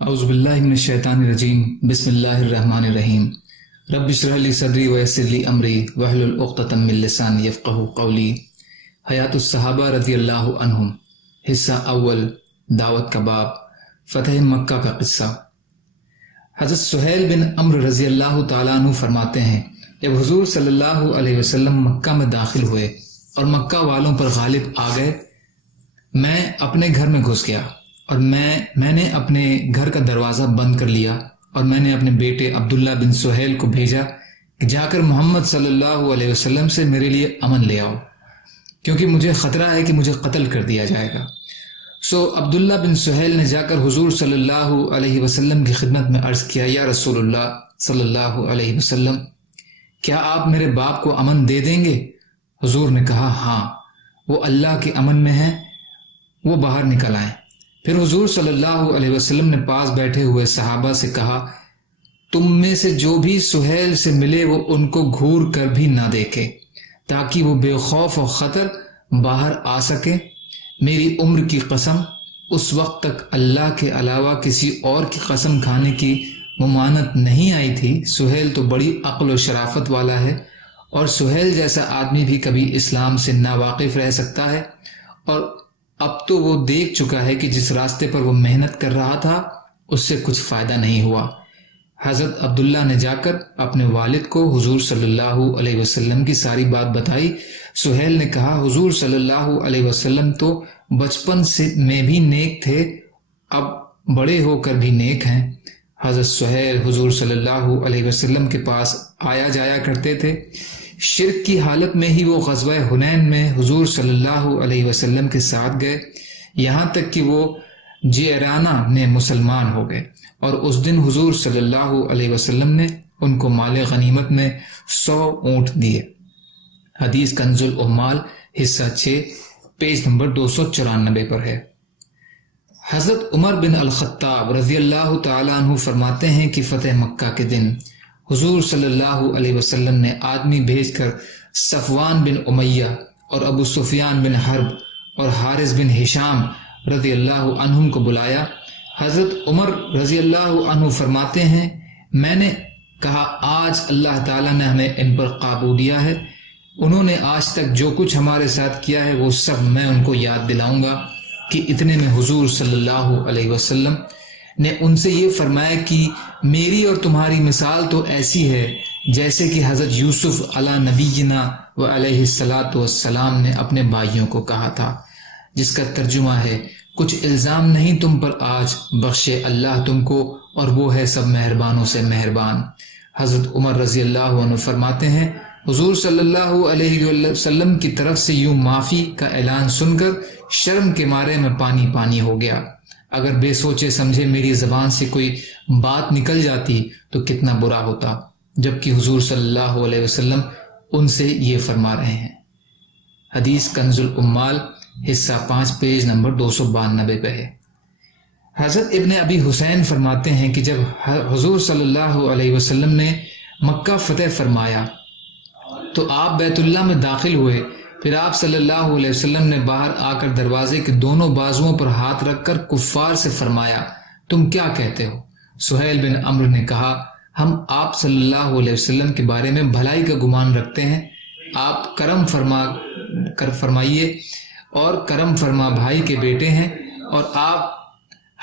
اعوذ باللہ من الشیطان الرجیم بسم اللہ الرحمن الرحیم رب اشرح لی صدری ویسر لی امری واحلل عقدۃ من لسانی یفقہوا قولی۔ حیات الصحابہ رضی اللہ عنہم، حصہ اول، دعوت کا باب، فتح مکہ کا قصہ۔ حضرت سہیل بن عمرو رضی اللہ تعالیٰ عنہ فرماتے ہیں، جب حضور صلی اللہ علیہ وسلم مکہ میں داخل ہوئے اور مکہ والوں پر غالب آ گئے، میں اپنے گھر میں گھس گیا اور میں نے اپنے گھر کا دروازہ بند کر لیا اور میں نے اپنے بیٹے عبداللہ بن سہیل کو بھیجا کہ جا کر محمد صلی اللہ علیہ وسلم سے میرے لیے امن لے آؤ، کیونکہ مجھے خطرہ ہے کہ مجھے قتل کر دیا جائے گا۔ سو عبداللہ بن سہیل نے جا کر حضور صلی اللہ علیہ وسلم کی خدمت میں عرض کیا، یا رسول اللہ صلی اللہ علیہ وسلم، کیا آپ میرے باپ کو امن دے دیں گے؟ حضور نے کہا، ہاں، وہ اللہ کے امن میں ہیں، وہ باہر نکل آئیں۔ پھر حضور صلی اللہ علیہ وسلم نے پاس بیٹھے ہوئے صحابہ سے کہا، تم میں سے جو بھی سہیل سے ملے وہ ان کو گھور کر بھی نہ دیکھے، تاکہ وہ بے خوف و خطر باہر آ سکے۔ میری عمر کی قسم، اس وقت تک اللہ کے علاوہ کسی اور کی قسم کھانے کی ممانعت نہیں آئی تھی۔ سہیل تو بڑی عقل و شرافت والا ہے، اور سہیل جیسا آدمی بھی کبھی اسلام سے ناواقف رہ سکتا ہے، اور اب تو وہ دیکھ چکا ہے کہ جس راستے پر وہ محنت کر رہا تھا اس سے کچھ فائدہ نہیں ہوا۔ حضرت عبداللہ نے جا کر اپنے والد کو حضور صلی اللہ علیہ وسلم کی ساری بات بتائی۔ سہیل نے کہا، حضور صلی اللہ علیہ وسلم تو بچپن سے میں بھی نیک تھے، اب بڑے ہو کر بھی نیک ہیں۔ حضرت سہیل حضور صلی اللہ علیہ وسلم کے پاس آیا جایا کرتے تھے۔ شرک کی حالت میں ہی وہ غزوہ حنین میں حضور صلی اللہ علیہ وسلم کے ساتھ گئے، یہاں تک کہ وہ جعرانہ میں مسلمان ہو گئے، اور اس دن حضور صلی اللہ علیہ وسلم نے ان کو مال غنیمت میں 100 اونٹ دیے۔ حدیث کنز العمال حصہ 6 پیج نمبر 294 پر ہے۔ حضرت عمر بن الخطاب رضی اللہ تعالیٰ عنہ فرماتے ہیں کہ فتح مکہ کے دن حضور صلی اللہ علیہ وسلم نے آدمی بھیج کر صفوان بن امیہ اور ابو سفیان بن حرب اور حارث بن ہشام رضی اللہ عنہم کو بلایا۔ حضرت عمر رضی اللہ عنہ فرماتے ہیں، میں نے کہا، آج اللہ تعالیٰ نے ہمیں ان پر قابو دیا ہے، انہوں نے آج تک جو کچھ ہمارے ساتھ کیا ہے وہ سب میں ان کو یاد دلاؤں گا۔ کہ اتنے میں حضور صلی اللہ علیہ وسلم نے ان سے یہ فرمایا کہ میری اور تمہاری مثال تو ایسی ہے جیسے کہ حضرت یوسف علی نبینا و علیہ الصلاۃ والسلام نے اپنے بھائیوں کو کہا تھا، جس کا ترجمہ ہے، کچھ الزام نہیں تم پر آج، بخشے اللہ تم کو، اور وہ ہے سب مہربانوں سے مہربان۔ حضرت عمر رضی اللہ عنہ فرماتے ہیں، حضور صلی اللہ علیہ وسلم کی طرف سے یوں معافی کا اعلان سن کر شرم کے مارے میں پانی پانی ہو گیا۔ اگر بے سوچے سمجھے میری زبان سے کوئی بات نکل جاتی تو کتنا برا ہوتا، جبکہ حضور صلی اللہ علیہ وسلم ان سے یہ فرما رہے ہیں۔ حدیث کنز العمال حصہ 5 پیج نمبر 292 پہ ہے۔ حضرت ابن ابی حسین فرماتے ہیں کہ جب حضور صلی اللہ علیہ وسلم نے مکہ فتح فرمایا تو آپ بیت اللہ میں داخل ہوئے، پھر آپ صلی اللہ علیہ وسلم نے باہر آ کر دروازے کے دونوں بازوؤں پر ہاتھ رکھ کر کفار سے فرمایا، تم کیا کہتے ہو؟ سہیل بن عمرو نے کہا، ہم آپ صلی اللہ علیہ وسلم کے بارے میں بھلائی کا گمان رکھتے ہیں، آپ کرم فرمائیے، اور کرم فرما بھائی کے بیٹے ہیں، اور آپ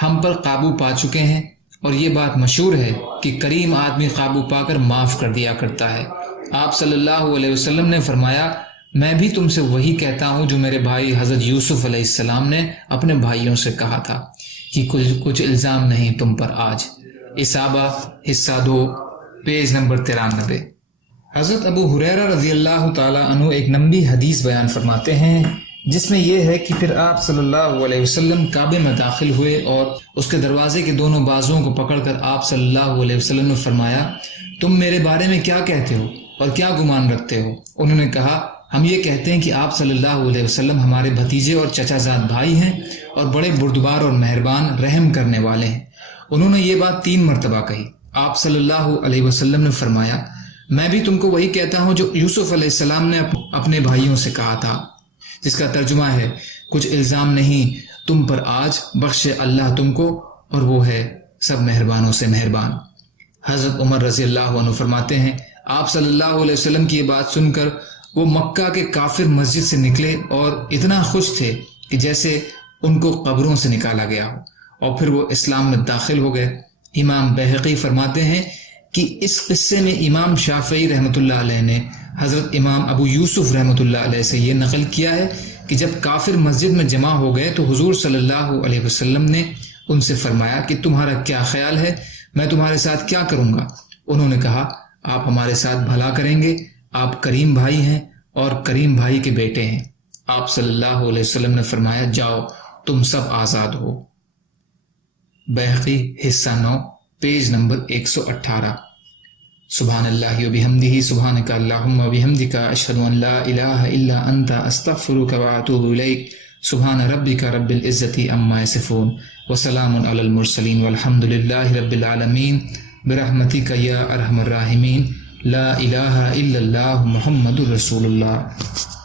ہم پر قابو پا چکے ہیں، اور یہ بات مشہور ہے کہ کریم آدمی قابو پا کر معاف کر دیا کرتا ہے۔ آپ صلی اللہ علیہ وسلم نے فرمایا، میں بھی تم سے وہی کہتا ہوں جو میرے بھائی حضرت یوسف علیہ السلام نے اپنے بھائیوں سے کہا تھا، کہ کچھ الزام نہیں تم پر آج۔ اصابہ حصہ 2 پیج نمبر 93۔ حضرت ابو ہریرہ رضی اللہ تعالیٰ عنہ ایک لمبی حدیث بیان فرماتے ہیں، جس میں یہ ہے کہ پھر آپ صلی اللہ علیہ وسلم کعبے میں داخل ہوئے اور اس کے دروازے کے دونوں بازوؤں کو پکڑ کر آپ صلی اللہ علیہ وسلم نے فرمایا، تم میرے بارے میں کیا کہتے ہو اور کیا گمان رکھتے ہو؟ انہوں نے کہا، ہم یہ کہتے ہیں کہ آپ صلی اللہ علیہ وسلم ہمارے بھتیجے اور چچا زاد بھائی ہیں، اور بڑے بردبار اور مہربان رحم کرنے والے ہیں۔ انہوں نے یہ بات 3 مرتبہ کہی۔ آپ صلی اللہ علیہ وسلم نے فرمایا، میں بھی تم کو وہی کہتا ہوں جو یوسف علیہ السلام نے اپنے بھائیوں سے کہا تھا، جس کا ترجمہ ہے، کچھ الزام نہیں تم پر آج، بخشے اللہ تم کو، اور وہ ہے سب مہربانوں سے مہربان۔ حضرت عمر رضی اللہ عنہ فرماتے ہیں آپ صلی اللہ علیہ وسلم کی یہ بات سن کر وہ مکہ کے کافر مسجد سے نکلے اور اتنا خوش تھے کہ جیسے ان کو قبروں سے نکالا گیا ہو، اور پھر وہ اسلام میں داخل ہو گئے۔ امام بہقی فرماتے ہیں کہ اس قصے میں امام شافعی رحمۃ اللہ علیہ نے حضرت امام ابو یوسف رحمۃ اللہ علیہ سے یہ نقل کیا ہے کہ جب کافر مسجد میں جمع ہو گئے تو حضور صلی اللہ علیہ وسلم نے ان سے فرمایا کہ تمہارا کیا خیال ہے، میں تمہارے ساتھ کیا کروں گا؟ انہوں نے کہا آپ ہمارے ساتھ بھلا کریں گے، آپ کریم بھائی ہیں اور کریم بھائی کے بیٹے ہیں۔ آپ صلی اللہ علیہ وسلم نے فرمایا جاؤ تم سب آزاد ہو۔ بہقی حصہ 9 پیج نمبر 118۔ سبحان اللہ و بحمدہ، سبحانک اللہم و بحمدک، اشہد ان لا الہ الا انت، استغفرک و اتوب الیک۔ سبحان ربک رب العزت عما یصفون، وسلام علی المرسلین، والحمد للہ رب العالمین، برحمتک یا ارحم الراحمین، لا الہ الا اللہ، محمد رسول اللہ۔